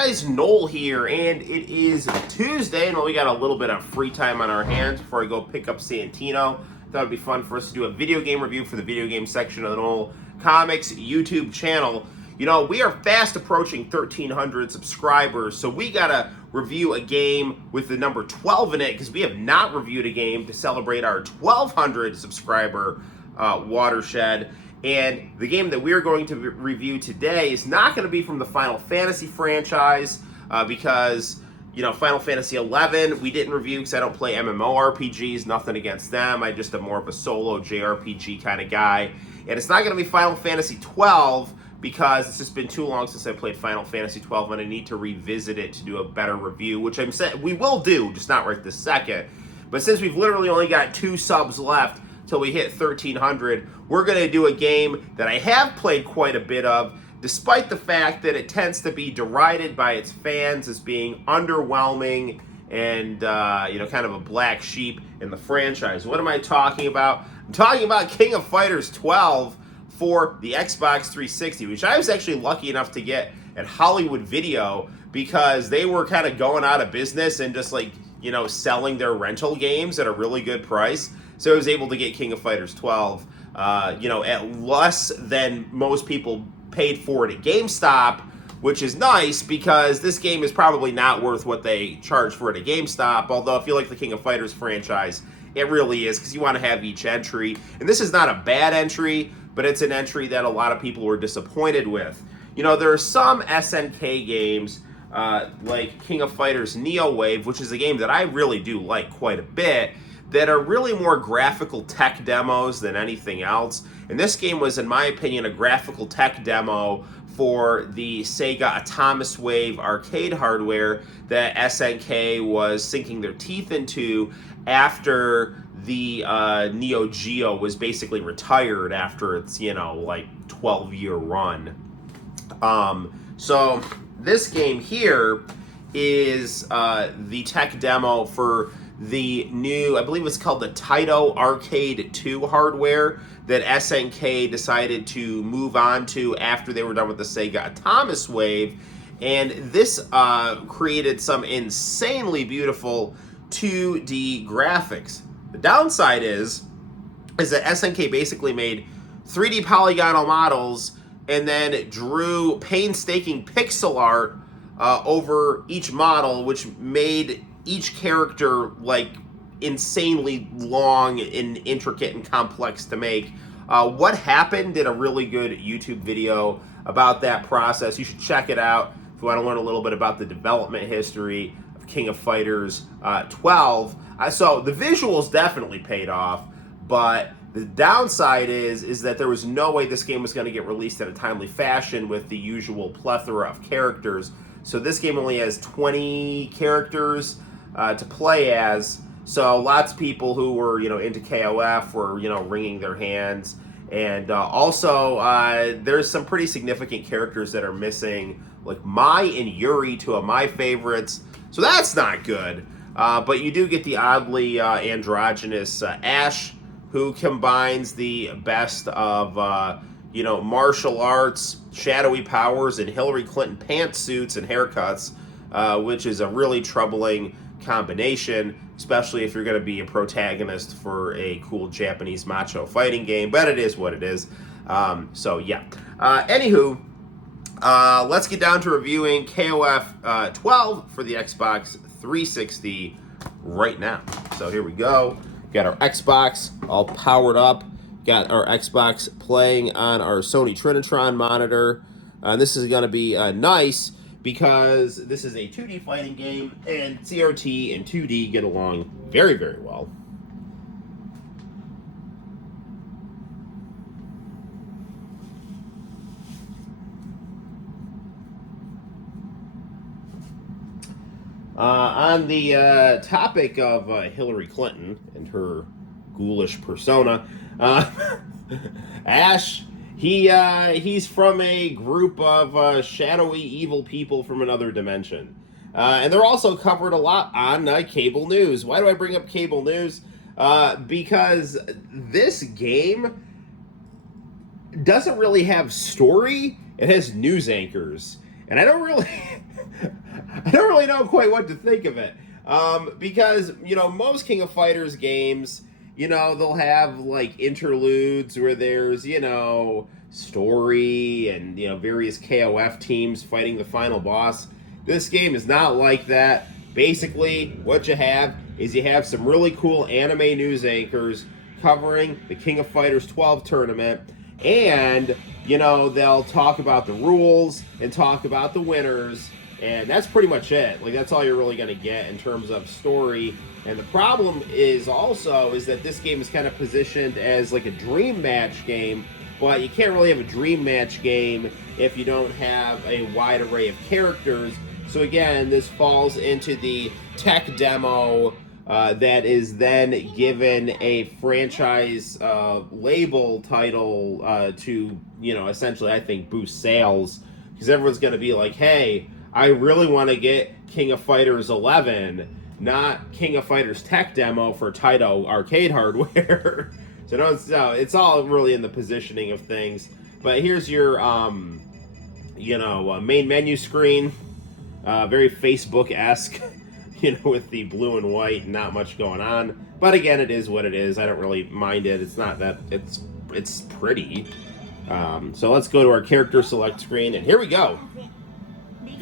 guys, Noel here, and it is Tuesday, and we got a little bit of free time on our hands before I go pick up Santino. Thought it'd be fun for us to do a video game review for the video game section of the Noel Comics YouTube channel. You know, we are fast approaching 1,300 subscribers, so we gotta review a game with the number 12 in it, because we have not reviewed a game to celebrate our 1,200 subscriber watershed. And the game that we're going to review today is not going to be from the Final Fantasy franchise because, you know, Final Fantasy XI we didn't review because I don't play MMORPGs, nothing against them. I just am more of a solo JRPG kind of guy. And it's not going to be Final Fantasy XII because it's just been too long since I played Final Fantasy XII and I need to revisit it to do a better review, which I'm saying we will do, just not right this second. But since we've literally only got 2 subs left till we hit 1,300, we're going to do a game that I have played quite a bit of, despite the fact that it tends to be derided by its fans as being underwhelming and, you know, kind of a black sheep in the franchise. What am I talking about? I'm talking about King of Fighters 12 for the Xbox 360, which I was actually lucky enough to get at Hollywood Video because they were kind of going out of business and just, like, you know, selling their rental games at a really good price. So I was able to get King of Fighters 12, you know, at less than most people paid for it at GameStop, which is nice because this game is probably not worth what they charge for it at GameStop. Although if you like the King of Fighters franchise, it really is because you want to have each entry. And this is not a bad entry, but it's an entry that a lot of people were disappointed with. You know, there are some SNK games like King of Fighters Neo Wave, which is a game that I really do like quite a bit, that are really more graphical tech demos than anything else. And this game was, in my opinion, a graphical tech demo for the Sega Atomic Wave arcade hardware that SNK was sinking their teeth into after the Neo Geo was basically retired after its, you know, like 12-year run. So this game here is the tech demo for the new, I believe it's called the Taito Arcade 2 hardware that SNK decided to move on to after they were done with the Sega Atomic Wave. And this created some insanely beautiful 2D graphics. The downside is that SNK basically made 3D polygonal models and then drew painstaking pixel art over each model, which made each character like insanely long and intricate and complex to make. What Happened did a really good YouTube video about that process. You should check it out if you want to learn a little bit about the development history of King of Fighters 12. So the visuals definitely paid off, but the downside is that there was no way this game was going to get released in a timely fashion with the usual plethora of characters. So this game only has 20 characters to play as. So lots of people who were, you know, into KOF were, you know, wringing their hands. And also, there's some pretty significant characters that are missing, like Mai and Yuri, 2 of my favorites. So that's not good. But you do get the oddly androgynous Ash, who combines the best of, you know, martial arts, shadowy powers, and Hillary Clinton pantsuits and haircuts, which is a really troubling combination, especially if you're going to be a protagonist for a cool Japanese macho fighting game, but it is what it is. So yeah. Anywho, let's get down to reviewing KOF 12 for the Xbox 360 right now. So here we go. Got our Xbox all powered up. Got our Xbox playing on our Sony Trinitron monitor. This is going to be nice because this is a 2D fighting game, and CRT and 2D get along very, very well. On the topic of Hillary Clinton and her ghoulish persona, Ash, he's from a group of shadowy evil people from another dimension. And they're also covered a lot on cable news. Why do I bring up cable news? Because this game doesn't really have story. It has news anchors. And I don't really I don't really know quite what to think of it. Because, you know, most King of Fighters games, you know, they'll have like interludes where there's, you know, story and, you know, various KOF teams fighting the final boss. This game is not like that. Basically, what you have is you have some really cool anime news anchors covering the King of Fighters 12 tournament, and, you know, they'll talk about the rules and talk about the winners. And that's pretty much it. Like, that's all you're really going to get in terms of story. And the problem is that this game is kind of positioned as like a dream match game, but you can't really have a dream match game if you don't have a wide array of characters. So again, this falls into the tech demo that is then given a franchise label title to, you know, essentially, I think, boost sales. Because everyone's going to be like, hey, I really want to get King of Fighters 11, not King of Fighters tech demo for Taito arcade hardware. So it's all really in the positioning of things. But here's your, you know, main menu screen, very Facebook-esque, you know, with the blue and white, and not much going on. But again, it is what it is. I don't really mind it. It's not that it's pretty. So let's go to our character select screen, and here we go.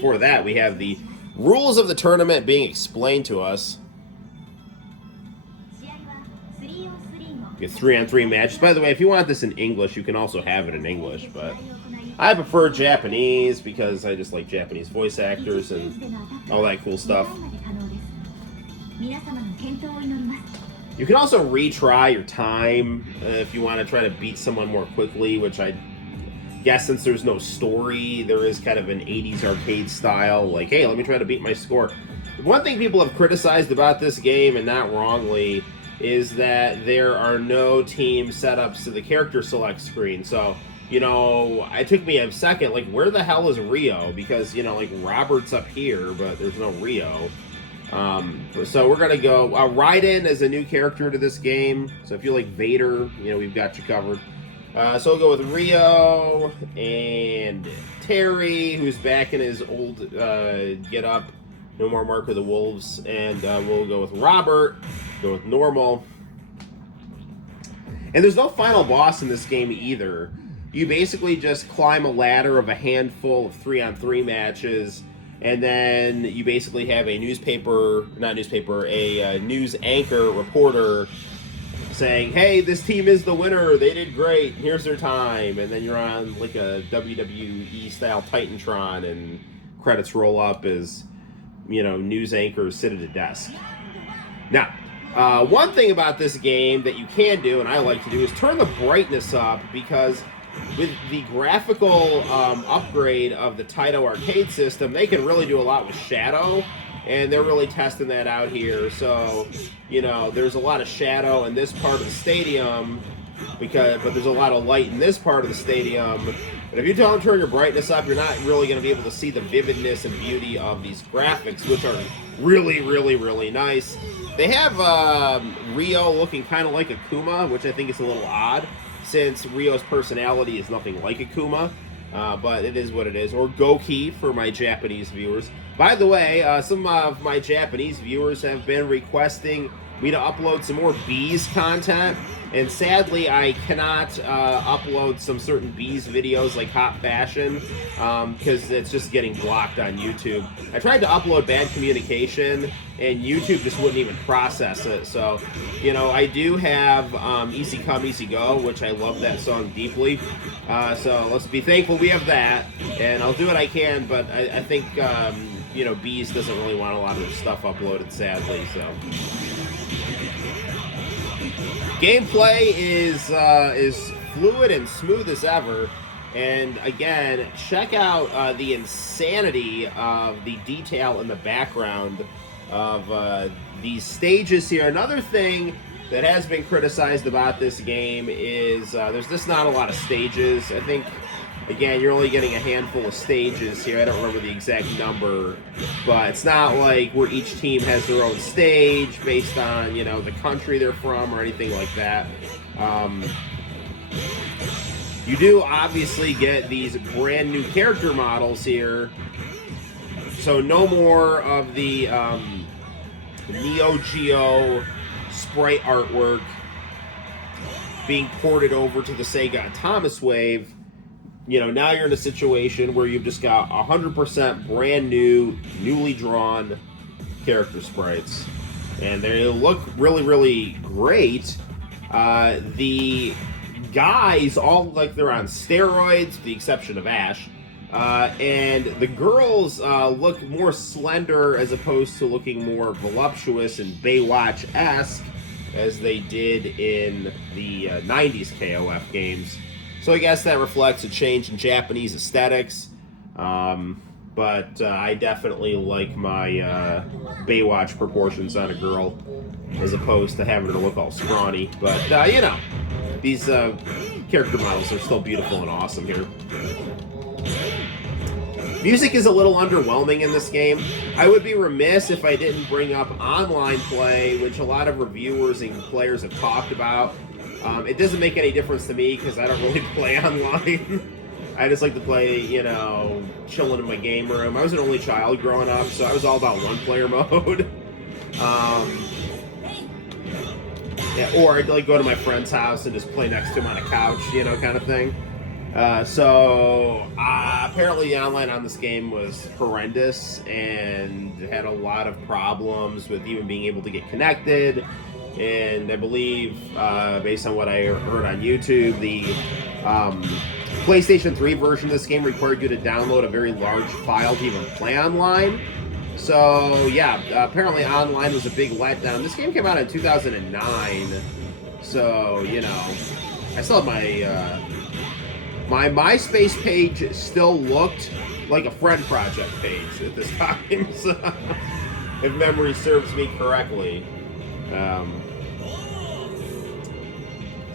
For that, we have the rules of the tournament being explained to us. We have 3-on-3 matches. By the way, if you want this in English, you can also have it in English, but I prefer Japanese because I just like Japanese voice actors and all that cool stuff. You can also retry your time if you want to try to beat someone more quickly, which I guess since there's no story, there is kind of an 80s arcade style, like, hey, let me try to beat my score. One thing people have criticized about this game, and not wrongly, is that there are no team setups to the character select screen. So, you know, it took me a second, like, where the hell is Rio? Because, you know, like, Robert's up here, but there's no Rio. So we're going to go, Raiden is a new character to this game. So if you like Vader, you know, we've got you covered. So we'll go with Rio and Terry, who's back in his old get-up. No more Mark of the Wolves. And we'll go with Robert, go with normal. And there's no final boss in this game either. You basically just climb a ladder of a handful of 3-on-3 matches, and then you basically have a news anchor reporter saying, hey, this team is the winner, they did great, here's their time. And then you're on like a WWE style Titantron, and credits roll up as, you know, news anchors sit at a desk. Now, one thing about this game that you can do, and I like to do, is turn the brightness up, because with the graphical upgrade of the Taito arcade system, they can really do a lot with shadow. And they're really testing that out here. So, you know, there's a lot of shadow in this part of the stadium, but there's a lot of light in this part of the stadium. But if you don't turn your brightness up, you're not really going to be able to see the vividness and beauty of these graphics, which are really, really, really nice. They have Rio looking kind of like Akuma, which I think is a little odd, since Rio's personality is nothing like Akuma. But it is what it is. Or Goki for my Japanese viewers. By the way, some of my Japanese viewers have been requesting me to upload some more Bees content, and sadly I cannot upload some certain Bees videos like Hot Fashion because it's just getting blocked on YouTube. I tried to upload Bad Communication, and YouTube just wouldn't even process it. So, you know, I do have Easy Come, Easy Go, which I love that song deeply. So let's be thankful we have that, and I'll do what I can, but I think, you know, Bees doesn't really want a lot of their stuff uploaded, sadly, so. Gameplay is fluid and smooth as ever. And again, check out the insanity of the detail in the background of these stages here. Another thing that has been criticized about this game is there's just not a lot of stages. I think, again, you're only getting a handful of stages here. I don't remember the exact number, but it's not like where each team has their own stage based on, you know, the country they're from or anything like that. You do obviously get these brand new character models here, So no more of the Neo Geo sprite artwork being ported over to the Sega Thomas Wave. You know, now you're in a situation where you've just got 100% brand new, newly drawn character sprites. And they look really, really great. The guys all look like they're on steroids, with the exception of Ash. And the girls look more slender as opposed to looking more voluptuous and Baywatch-esque as they did in the 90s KOF games. So I guess that reflects a change in Japanese aesthetics. But I definitely like my Baywatch proportions on a girl as opposed to having her look all scrawny. But, you know, these character models are still beautiful and awesome here. Music is a little underwhelming in this game. I would be remiss if I didn't bring up online play, which a lot of reviewers and players have talked about. It doesn't make any difference to me because I don't really play online. I just like to play, you know, chilling in my game room. I was an only child growing up, so I was all about one-player mode. Yeah, or I'd like go to my friend's house and just play next to him on a couch, you know, kind of thing. Apparently the online on this game was horrendous and had a lot of problems with even being able to get connected. And I believe, based on what I heard on YouTube, the PlayStation 3 version of this game required you to download a very large file to even play online. So, yeah, apparently online was a big letdown. This game came out in 2009, so, you know, I still have my MySpace page still looked like a friend project page at this time, so, if memory serves me correctly.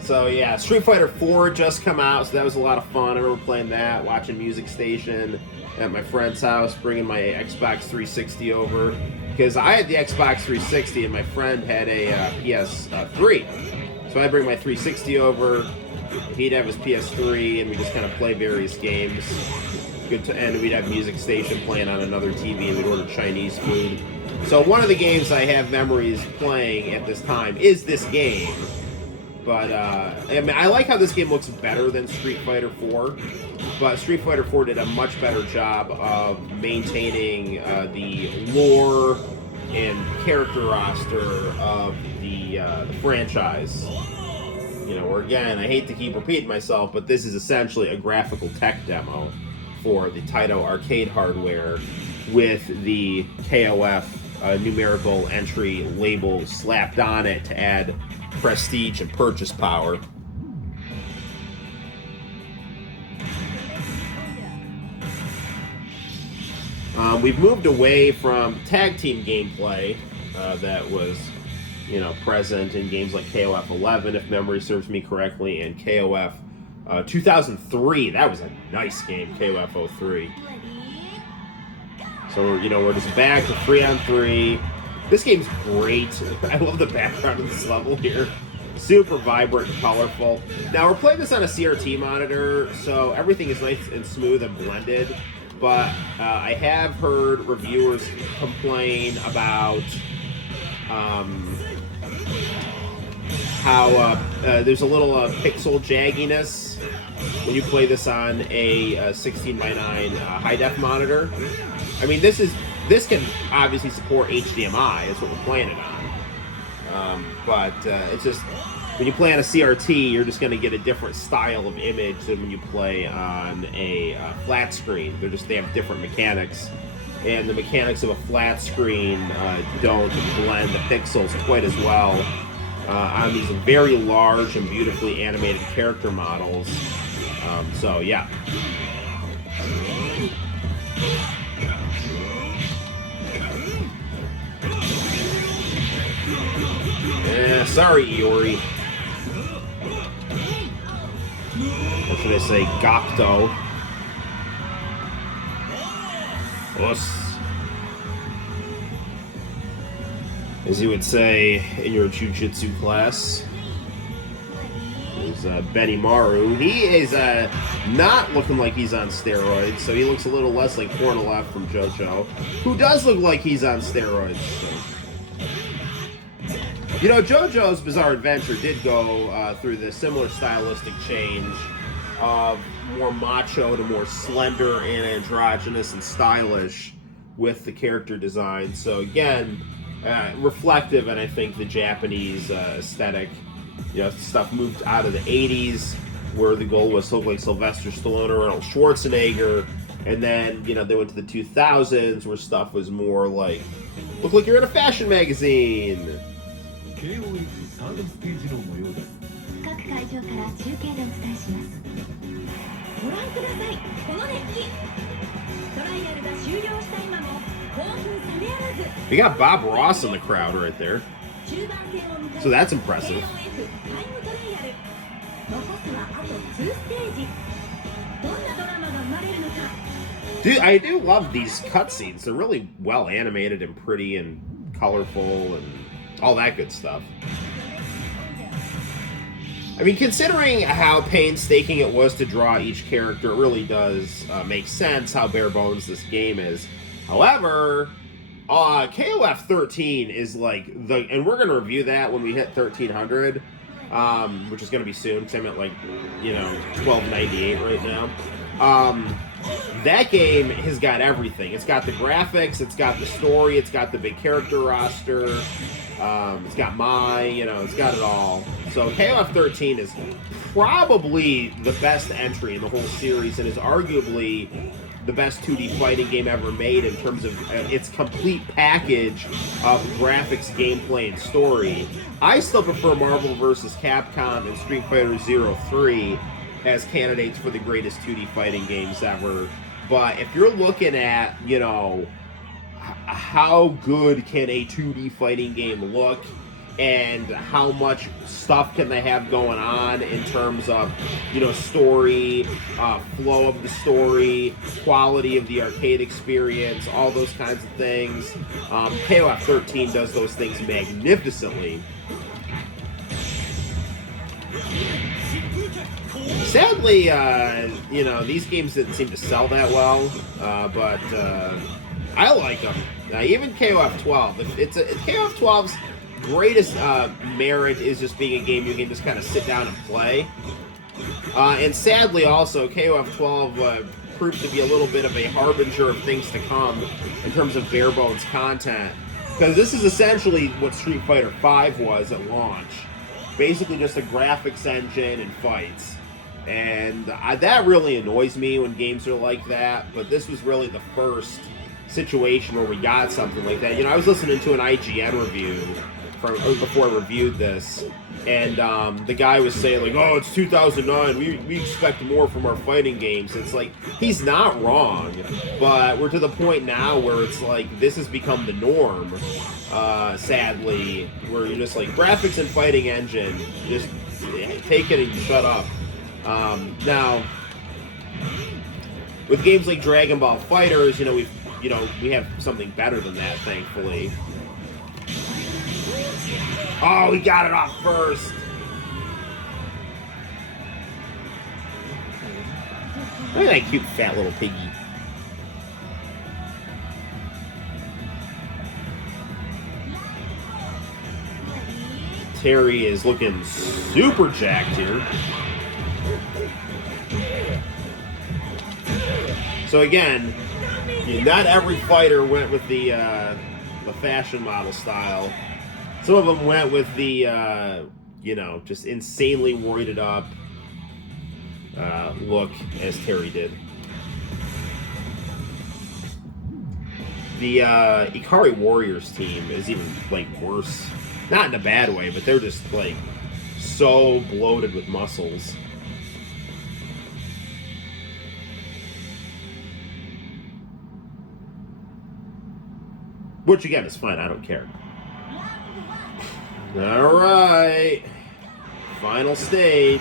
So yeah, Street Fighter IV just come out, so that was a lot of fun. I remember playing that, watching Music Station at my friend's house, bringing my Xbox 360 over, because I had the Xbox 360 and my friend had a PS3. So I'd bring my 360 over, he'd have his PS3, and we just kind of play various games. And we'd have Music Station playing on another TV, and we'd order Chinese food. So one of the games I have memories playing at this time is this game. But, I mean, I like how this game looks better than Street Fighter IV, but Street Fighter IV did a much better job of maintaining the lore and character roster of the franchise. You know, where again, I hate to keep repeating myself, but this is essentially a graphical tech demo for the Taito arcade hardware with the KOF numerical entry label slapped on it to add prestige and purchase power. We've moved away from tag team gameplay that was, you know, present in games like KOF 11, if memory serves me correctly, and KOF 2003. That was a nice game, KOF 03. So, you know, we're just back to 3-on-3. This game's great. I love the background of this level here. Super vibrant and colorful. Now, we're playing this on a CRT monitor, so everything is nice and smooth and blended. But I have heard reviewers complain about how there's a little pixel jagginess when you play this on a 16:9 high-def monitor. I mean, this can obviously support HDMI. That's what we're playing it on. But it's just, when you play on a CRT, you're just going to get a different style of image than when you play on a flat screen. They have different mechanics. And the mechanics of a flat screen don't blend the pixels quite as well on these very large and beautifully animated character models. So, yeah. Yeah, sorry, Iori. Or should I say Gakto? Us. As you would say in your jiu-jitsu class. is Benimaru. He is not looking like he's on steroids, so he looks a little less like Kornilov from JoJo, who does look like he's on steroids. So. You know, JoJo's Bizarre Adventure did go through the similar stylistic change of more macho to more slender and androgynous and stylish with the character design. So again, reflective, and I think the Japanese aesthetic. You know, stuff moved out of the 80s, where the goal was to look like Sylvester Stallone or Arnold Schwarzenegger, and then, you know, they went to the 2000s, where stuff was more like, look like you're in a fashion magazine. KOF 3ステージの模様です。各会場から中継でお伝えします。ご覧ください。この熱気。トライアルが終了した今も興奮冷めやらず。We got Bob Ross in the crowd right there. So that's impressive. Dude, I do love these cutscenes. They're really well animated and pretty and colorful and all that good stuff. I mean, considering how painstaking it was to draw each character, it really does make sense how bare bones this game is. However, KOF 13 is like and we're going to review that when we hit 1300, which is going to be soon, because I'm at like, you know, 1298 right now. That game has got everything. It's got the graphics, it's got the story, it's got the big character roster, it's got it's got it all. So KOF 13 is probably the best entry in the whole series, and is arguably the best 2D fighting game ever made in terms of its complete package of graphics, gameplay, and story. I still prefer Marvel vs. Capcom and Street Fighter 03 as candidates for the greatest 2D fighting games ever. But if you're looking at, you know, how good can a 2D fighting game look, and how much stuff can they have going on in terms of, you know, story, flow of the story, quality of the arcade experience, all those kinds of things. KOF 13 does those things magnificently. Sadly, you know, these games didn't seem to sell that well, but I like them. Even KOF 12. KOF 12's greatest merit is just being a game you can just kind of sit down and play. And sadly, also, KOF 12 proved to be a little bit of a harbinger of things to come in terms of bare bones content. Because this is essentially what Street Fighter V was at launch. Basically just a graphics engine and fights. And that really annoys me when games are like that, but this was really the first situation where we got something like that. You know, I was listening to an IGN review before I reviewed this, and the guy was saying, like, oh, it's 2009, we expect more from our fighting games. It's like, he's not wrong, but we're to the point now where it's like, this has become the norm, sadly, where you're just like, graphics and fighting engine, just take it and shut up. Now, with games like Dragon Ball FighterZ, we have something better than that, thankfully. Oh, he got it off first. Look at that cute fat little piggy. Terry is looking super jacked here. So again, not every fighter went with the fashion model style. Some of them went with the, just insanely roided up look, as Terry did. The Ikari Warriors team is even, like, worse. Not in a bad way, but they're just, like, so bloated with muscles. Which, again, is fine. I don't care. All right. Final stage.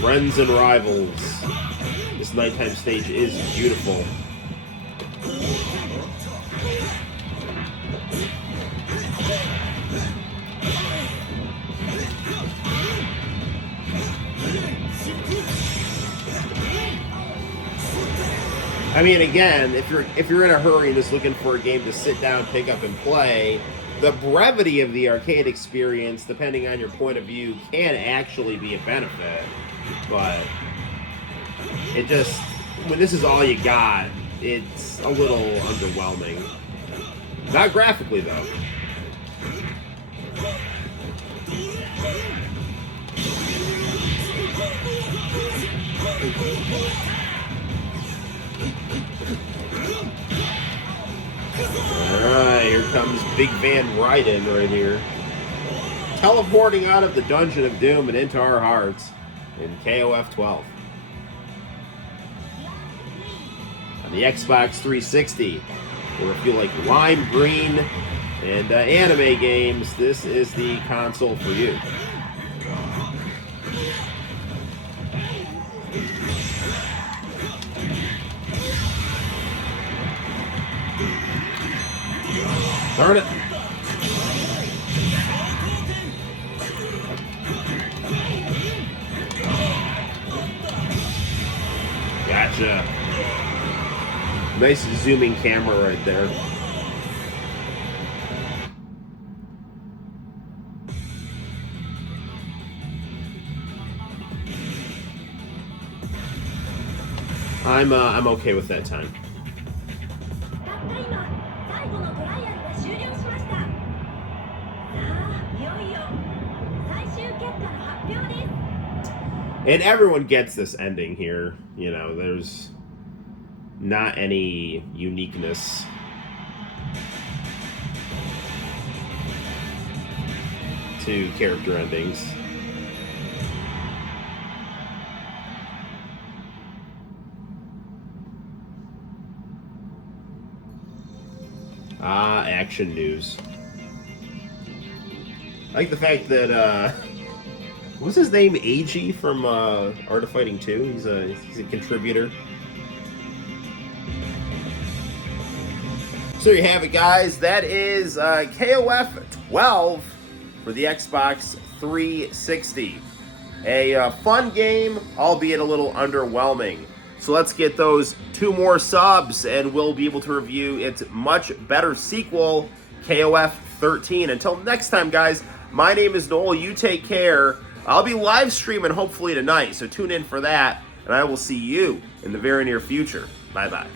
Friends and rivals. This nighttime stage is beautiful. I mean, again, if you're in a hurry and just looking for a game to sit down, pick up, and play, the brevity of the arcade experience, depending on your point of view, can actually be a benefit. But it just, when this is all you got, it's a little underwhelming. Not graphically, though. Alright, here comes Big Van Ryden right here. Teleporting out of the Dungeon of Doom and into our hearts in KOF 12. On the Xbox 360, or if you like lime green and anime games, this is the console for you. Darn it. Gotcha. Nice zooming camera right there. I'm okay with that time. And everyone gets this ending here. You know, there's not any uniqueness. To character endings. Action news. I like the fact that, what's his name? AG from Art of Fighting 2. He's a contributor. So there you have it, guys. That is KOF 12 for the Xbox 360. A fun game, albeit a little underwhelming. So let's get those 2 more subs, and we'll be able to review its much better sequel, KOF 13. Until next time, guys, my name is Noel. You take care. I'll be live streaming hopefully tonight, so tune in for that, and I will see you in the very near future. Bye-bye.